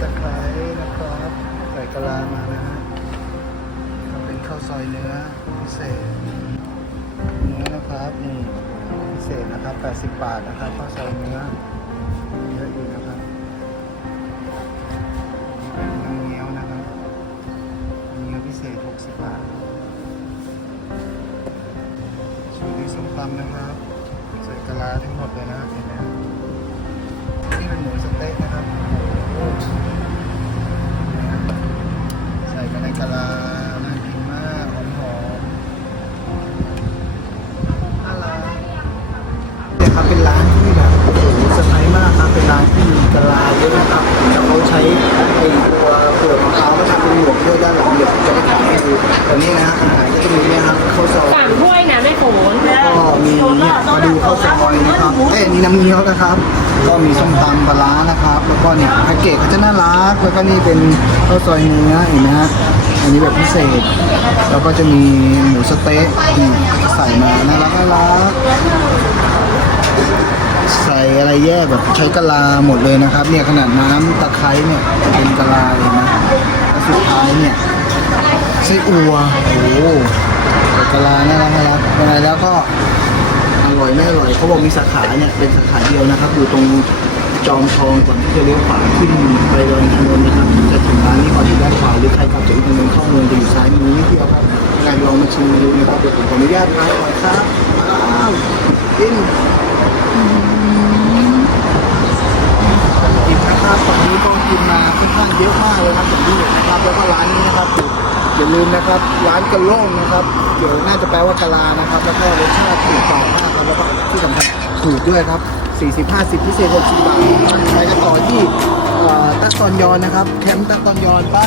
ตะไคร้นะครับใส่กะลามานะฮะเป็นข้าวซอยเนื้อพิเศษเนื้อนะครับนี่พิเศษนะครับ 80 บาทนะครับข้าวซอยเนื้อเยอะอยู่นะครับเน้ำเงี้ยวนะครับเนื้อพิเศษ 60 บาทส่วนที่ส้มตำนะครับใส่กะลาทั้งหมดเลยนะเห็นไหมนี่เป็นหมูสเต็กนะครับ ให้ดูแต่นี่นะฮะอาหารก็จะมีเนี่ยครับข้าวซอยสั่งถ้วยนะแม่ฝนก็มีเนี่ยมาดูข้าวซอยนะครับเอ้ยนี่น้ำเงี้ยวนะครับ ก็มีส้มตำปลาร้านะครับ แล้วก็เนี่ยแพ็กเกจเขาจะน่ารักแล้วก็นี่เป็นข้าวซอยเนื้อเห็นไหมฮะอันนี้แบบพิเศษ แล้วก็จะมีหมูสะเต๊ะนี่ใส่มาน่ารักน่ารักใส่อะไรแยกแบบใช้กะลาหมดเลยนะครับ เนี่ยขนาดน้ำตะไคร้เนี่ยเป็นกะลาเลยนะแล้วสุดท้ายเนี่ยไส้อัวโอ้โหกะลาน่ารักน่ารักยังไงแล้วก็อร่อยไม่อร่อยเขาบอกมีสาขาเนี่ยเป็นสาขาเดียวนะครับ อยู่ตรงจอมทองก่อนที่จะเลี้ยวขวาขึ้นไปดอยอินทนนนะครับจะถึงร้านนี้ก่อนที่ด้านขวาหรือใครขับจากอินทนนท์เข้าเมืองจะอยู่ซ้ายมือนิดเดียวครับยังไงลองมาชิมดูนะครับเดี๋ยวผมขออนุญาตทานก่อนครับอ้าวกินกินนะครับตอนนี้ก็กินมาค่อนข้างเยอะมากเลยครับอย่างที่เห็นนะครับแล้วก็ร้านนี้นะครับ อย่าลืมนะครับ ร้านกระโล่งนะครับเดี๋ยวน่าจะแปลว่ากะลานะครับ แล้วก็รสชาติถูกปากมากครับแล้วก็ที่สำคัญถูกด้วยครับ 40 50พิเศษ60บาทไปกันต่อที่ตักตอนยอนนะครับ แคมป์ตักตอนยอนไป